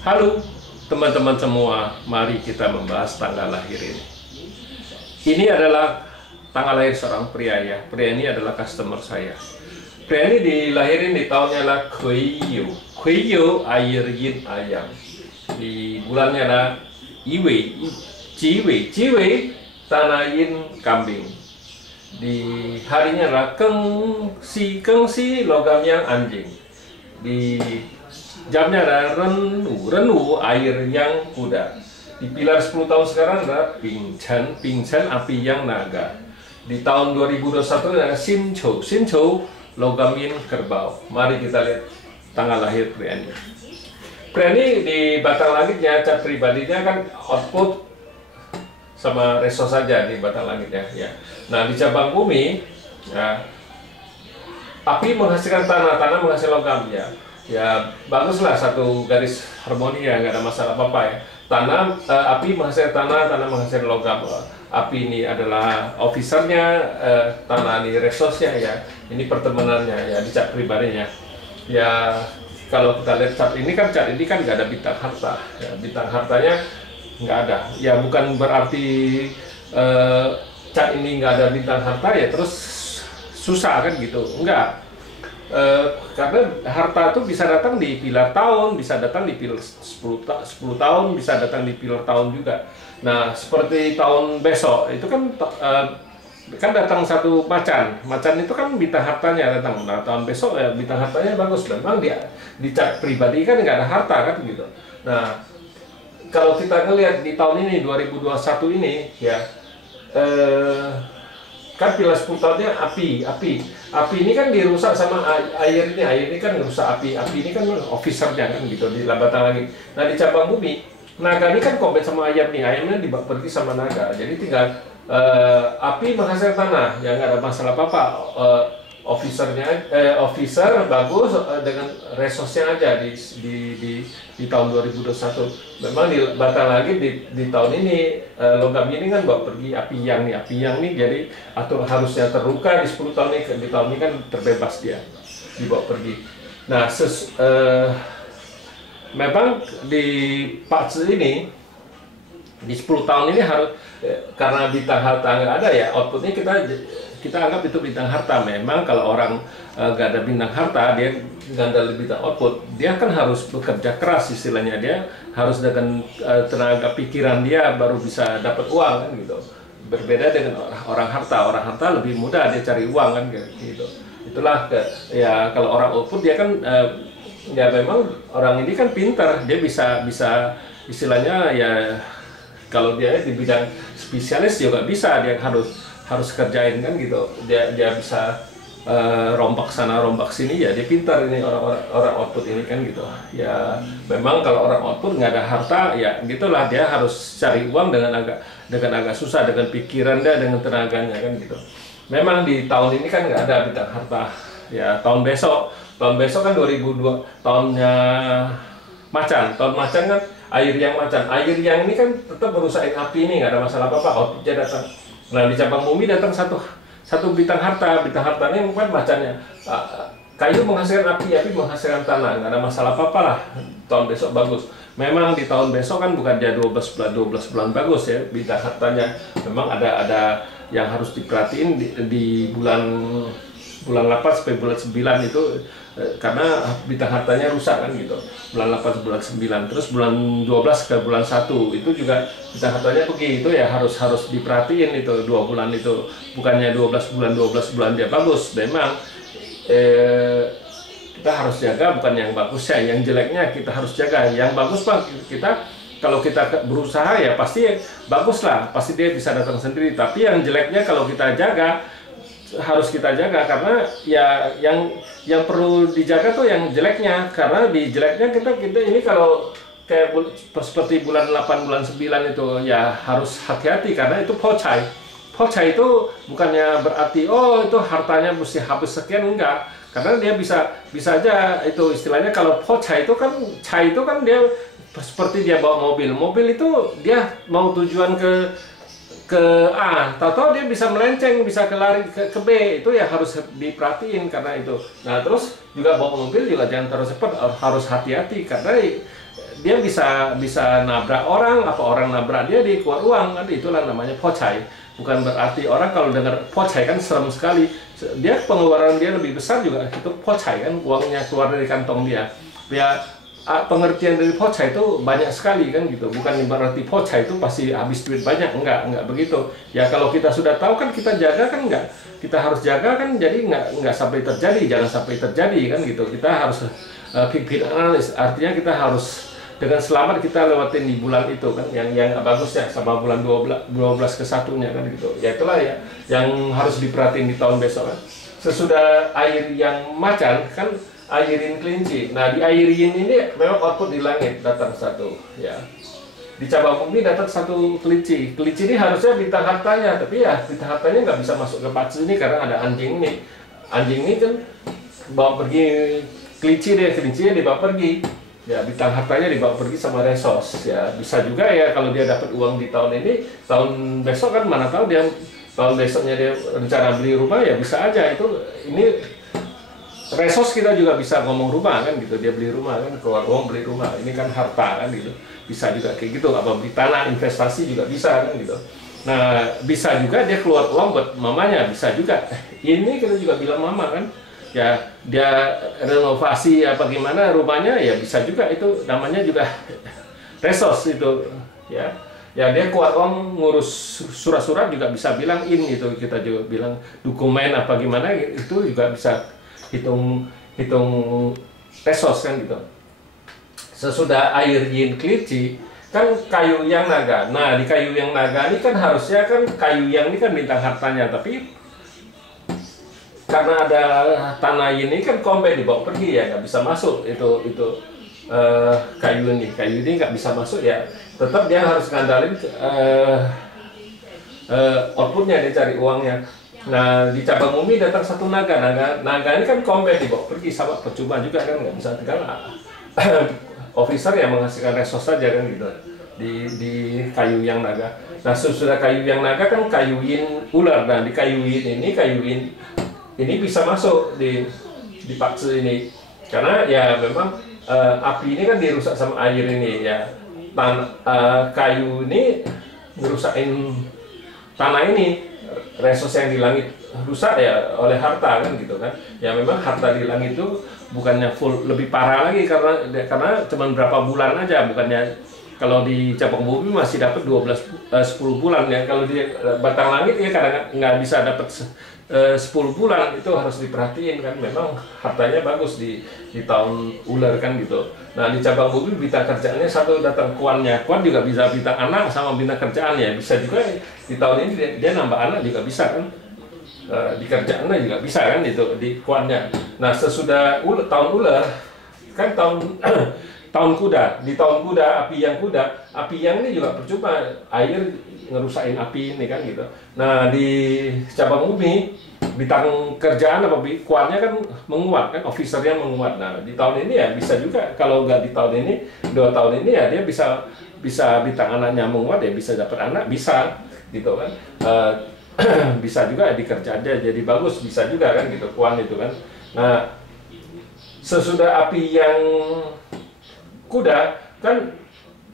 Halo teman-teman semua, mari kita membahas tanggal lahir ini. Ini adalah tanggal lahir seorang pria ya. Pria ini adalah customer saya. Pria ini dilahirin di tahunnya adalah Kuiyu. Kuiyu air yin ayam. Di bulannya adalah Iwe, Jiwe, Jiwe tanah yin kambing. Di harinya adalah Kengsi, Kengsi logam yang anjing. Di jamnya ada renu air yang kuda. Di pilar 10 tahun sekarang ada Pingchen api yang naga. Di tahun 2021 ada Sinchou logam yin kerbau. Mari kita lihat tanggal lahir pria ini. Pria ini di batang langitnya cat pribadinya kan output sama reso saja di batang langitnya ya. Nah di cabang bumi ya, api menghasilkan tanah menghasilkan logam ya. Ya baguslah satu garis harmoni ya, nggak ada masalah apa-apa ya. Api menghasilkan tanah menghasilkan logam. Api ini adalah officernya, tanah ini resource-nya ya. Ini pertemanannya ya, di cat pribadinya. Ya kalau kita lihat cat ini kan nggak ada bintang harta. Ya, bintang hartanya nggak ada. Ya bukan berarti cat ini nggak ada bintang harta ya terus susah kan gitu. Enggak. Karena harta itu bisa datang di pilar tahun, bisa datang di pilar 10 tahun, bisa datang di pilar tahun juga. Nah, seperti tahun besok itu kan datang satu macan. Macan itu kan bintang hartanya datang. Nah, tahun besok ya bintang hartanya bagus. Memang dia di cat pribadi kan nggak ada harta kan gitu. Nah, kalau kita ngelihat di tahun ini 2021 ini ya kan pilar 10 tahunnya api ini kan dirusak sama air ini kan rusak api ini kan officernya kan gitu di batang langit. Nah di cabang bumi naga ini kan kompet sama ayamnya dibawa pergi sama naga, jadi tinggal api menghasilkan tanah yang nggak ada masalah apa officer bagus dengan resource-nya aja di tahun 2021. Memang di batang lagi di tahun ini logam ini kan bawa pergi api yang nih jadi atau harusnya terluka di 10 tahun ini, di tahun ini kan terbebas dia dibawa pergi. Nah memang di parts ini di 10 tahun ini harus karena bintang harta nggak ada ya, outputnya kita anggap itu bintang harta. Memang kalau orang nggak ada bintang harta, dia nggak ada bintang output, dia kan harus bekerja keras istilahnya, dia harus dengan tenaga pikiran dia baru bisa dapat uang kan gitu. Berbeda dengan orang harta lebih mudah dia cari uang kan gitu. Itulah ya kalau orang output dia kan ya memang orang ini kan pintar, dia bisa istilahnya ya kalau dia di bidang spesialis juga bisa, dia harus kerjain kan gitu. Dia bisa rombak sana rombak sini ya, dia pintar ini orang output ini kan gitu. Ya memang kalau orang output nggak ada harta ya gitulah, dia harus cari uang dengan agak susah, dengan pikiran dia, dengan tenaganya kan gitu. Memang di tahun ini kan nggak ada bintang harta ya. Tahun besok kan 2002 tahunnya macan kan air yang ini kan tetap merusakin api ini, nggak ada masalah apa-apa, outputnya datang. Nah di cabang bumi datang satu bintang hartanya bukan macannya. Kayu menghasilkan api menghasilkan tanah, nggak ada masalah apa-apa lah. Tahun besok bagus. Memang di tahun besok kan bukan dia 12 bulan bagus ya bintang hartanya. Memang ada yang harus diperhatiin di bulan 8 sampai bulan 9 itu karena bintang hartanya rusak kan gitu. Bulan 8 bulan 9 terus bulan 12 ke bulan 1 itu juga bintang hartanya pergi, itu ya harus diperhatiin itu 2 bulan itu. Bukannya 12 bulan dia bagus. Memang kita harus jaga, bukan yang bagus ya, yang jeleknya kita harus jaga. Yang bagus Pak, kalau kita berusaha ya pasti bagus lah, pasti dia bisa datang sendiri. Tapi yang jeleknya kalau kita jaga, harus kita jaga, karena ya yang perlu dijaga tuh yang jeleknya. Karena di jeleknya kita ini kalau kayak seperti bulan 8 bulan 9 itu ya harus hati-hati, karena itu pocai itu bukannya berarti oh itu hartanya mesti habis sekian, enggak. Karena dia bisa aja itu istilahnya, kalau pocai itu kan dia seperti dia bawa mobil itu dia mau tujuan ke A, tahu-tahu dia bisa melenceng, bisa lari ke B, itu ya harus diperhatiin karena itu. Nah terus juga bawa mobil juga jangan terlalu cepat, harus hati-hati karena dia bisa nabrak orang, apa orang nabrak dia keluar uang kan, itulah namanya pocai. Bukan berarti orang kalau dengar pocai kan serem sekali, dia pengeluaran dia lebih besar juga itu pocai kan, uangnya keluar dari kantong dia. Ya pengertian dari pocai itu banyak sekali kan gitu, bukan berarti pocai itu pasti habis duit banyak, enggak begitu. Ya kalau kita sudah tahu kan kita jaga kan, enggak, kita harus jaga kan, jadi enggak sampai terjadi, jangan sampai terjadi kan gitu. Kita harus fit analis, artinya kita harus dengan selamat kita lewatin di bulan itu kan, yang bagusnya sama bulan 12 ke satunya kan gitu. Ya itulah ya yang harus diperhatiin di tahun besok kan. Sesudah air yang macan kan airin kelinci. Nah, di airin ini memang output di langit datang satu, ya. Di cabang bumi datang satu kelinci. Kelinci ini harusnya bintang hartanya, tapi ya bintang hartanya nggak bisa masuk ke patsu ini karena ada anjing ini. Anjing ini kan bawa pergi kelincinya dibawa pergi. Ya, bintang hartanya dibawa pergi sama resos. Ya, bisa juga ya kalau dia dapat uang di tahun ini, tahun besok kan mana tahu dia tahun besoknya dia rencana beli rumah, ya bisa aja itu ini. Resos kita juga bisa ngomong rumah kan gitu, dia beli rumah kan, keluar uang beli rumah, ini kan harta kan gitu, bisa juga kayak gitu, apa beli tanah investasi juga bisa kan gitu. Nah bisa juga dia keluar uang buat mamanya, bisa juga ini kita juga bilang mama kan, ya dia renovasi apa gimana rumahnya, ya bisa juga itu namanya juga resos itu ya. Ya dia keluar uang ngurus surat-surat juga bisa bilang gitu, kita juga bilang dokumen apa gimana itu juga bisa hitung resos kan gitu. Sesudah air yin kelinci kan kayu yang naga. Nah di kayu yang naga ini kan harusnya kan kayu yang ini kan bintang hartanya, tapi karena ada tanah yin ini kan kombe dibawa pergi ya, nggak bisa masuk itu kayu ini nggak bisa masuk ya. Tetap dia harus ngandalin outputnya, dia cari uangnya. Nah di cabang bumi datang satu naga ini kan combat dibawa pergi, sama percuma juga kan, nggak bisa tinggal officer yang menghasilkan resource saja kan gitu di kayu yang naga. Nah sesudah kayu yang naga kan kayu yin ular. Nah di kayu yin ini bisa masuk di paksa ini karena ya memang api ini kan dirusak sama air ini ya. Kayu ini ngerusakin tanah ini, resos yang di langit rusak ya oleh harta kan gitu kan. Ya memang harta di langit itu bukannya full, lebih parah lagi karena cuma berapa bulan aja, bukannya kalau di cabang bumi masih dapat 10 bulan ya. Kalau di batang langit ya kadang nggak bisa dapat 10 bulan, itu harus diperhatiin kan. Memang hartanya bagus di tahun ular kan gitu. Nah di cabang bumi bintang kerjaannya satu datang kuannya, kuan juga bisa bintang anak sama bintang kerjaan ya, bisa juga di tahun ini dia nambah anak juga bisa kan, di kerjaannya juga bisa kan itu di kuannya. Nah sesudah tahun ular kan tahun kuda, di tahun kuda api yang ini juga percuma, air ngerusain api ini kan gitu. Nah di cabang bumi bintang kerjaan apa kuannya kan menguat kan, officernya menguat. Nah di tahun ini ya bisa juga, kalau nggak di tahun ini 2 tahun ini ya dia bisa bintang anaknya menguat ya, bisa dapat anak, bisa gitu kan. Bisa juga di kerjaannya jadi bagus, bisa juga kan gitu kuan itu kan. Nah sesudah api yang kuda kan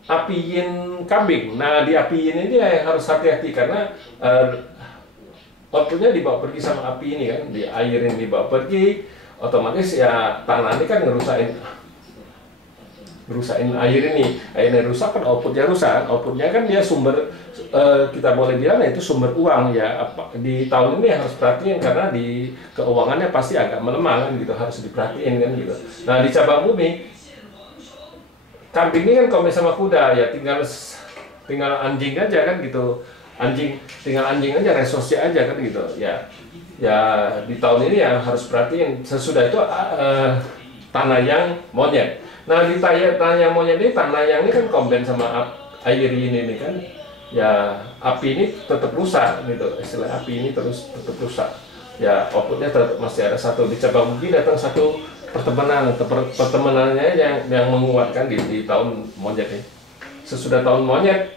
api yin kambing. Nah di api yin ini ya harus hati-hati karena outputnya dibawa pergi sama api ini kan, di air ini dibawa pergi, otomatis ya tanah ini kan ngerusain air ini rusak kan, outputnya rusak. Outputnya kan dia sumber, kita boleh bilang itu sumber uang ya. Di tahun ini harus perhatiin karena di keuangannya pasti agak melemah kan gitu, harus diperhatiin kan gitu. Nah di cabang bumi kambing ini kan komen sama kuda ya, tinggal anjing aja kan gitu. Tinggal anjing aja, resosnya aja kan gitu ya. Ya di tahun ini ya harus perhatiin. Sesudah itu tanah yang monyet. Nah di tanah yang monyet ini, tanah yang ini kan kombin sama air ini kan. Ya api ini tetap rusak gitu. Istilah api ini terus tetap rusak. Ya outputnya tetap masih ada satu. Di cabang bumi datang satu pertemanannya yang menguatkan di tahun monyet ini. Sesudah tahun monyet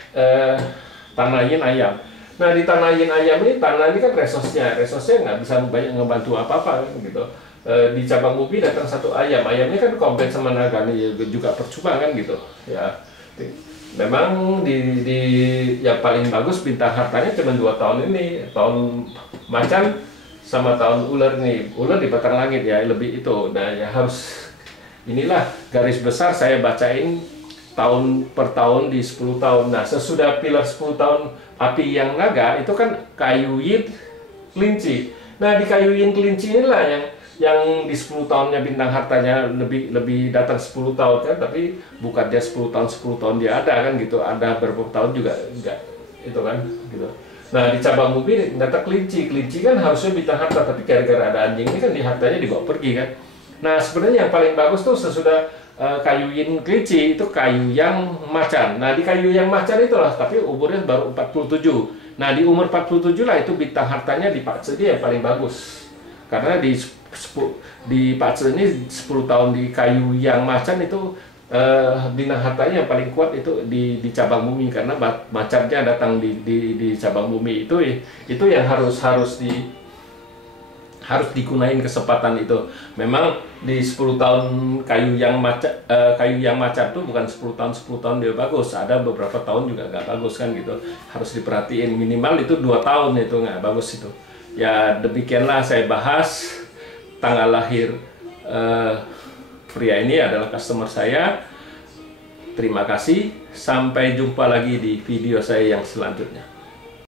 tanah yin ayam. Nah di tanah yin ayam ini, tanah ini kan resosnya nggak bisa banyak ngebantu apa-apa kan gitu. di cabang Bumi datang satu ayam, ayamnya kan kompet sama naga nih juga percuma kan gitu ya. Memang di yang paling bagus bintang hartanya cuma 2 tahun ini, tahun macan sama tahun ular nih. Ular di batang langit ya lebih itu. Nah ya harus inilah garis besar saya bacain tahun per tahun di 10 tahun. Nah sesudah pilar 10 tahun api yang naga itu kan kayu yin kelinci. Nah di kayu yin kelinci inilah yang di 10 tahunnya bintang hartanya lebih datang 10 tahun kan, tapi bukan dia 10 tahun 10 tahun dia ada kan gitu, ada beberapa tahun juga enggak itu kan gitu. Nah di cabang Bumi datang kelinci kan harusnya bintang harta, tapi gara-gara ada anjing ini kan di hartanya dibawa pergi kan. Nah sebenarnya yang paling bagus tuh sesudah kayu yin kelinci itu kayu yang macan. Nah di kayu yang macan itulah, tapi umurnya baru 47. Nah di umur 47 lah itu bintang hartanya di Pace dia yang paling bagus. Karena di Pace ini 10 tahun di kayu yang macan itu bintang hartanya yang paling kuat itu di cabang Bumi, karena macannya datang di cabang Bumi itu yang harus digunain kesempatan itu. Memang di 10 tahun kayu yang macan tuh bukan 10 tahun dia bagus, ada beberapa tahun juga nggak bagus kan gitu, harus diperhatiin minimal itu 2 tahun itu nggak bagus itu. Ya demikianlah saya bahas tanggal lahir pria ini adalah customer saya. Terima kasih, sampai jumpa lagi di video saya yang selanjutnya.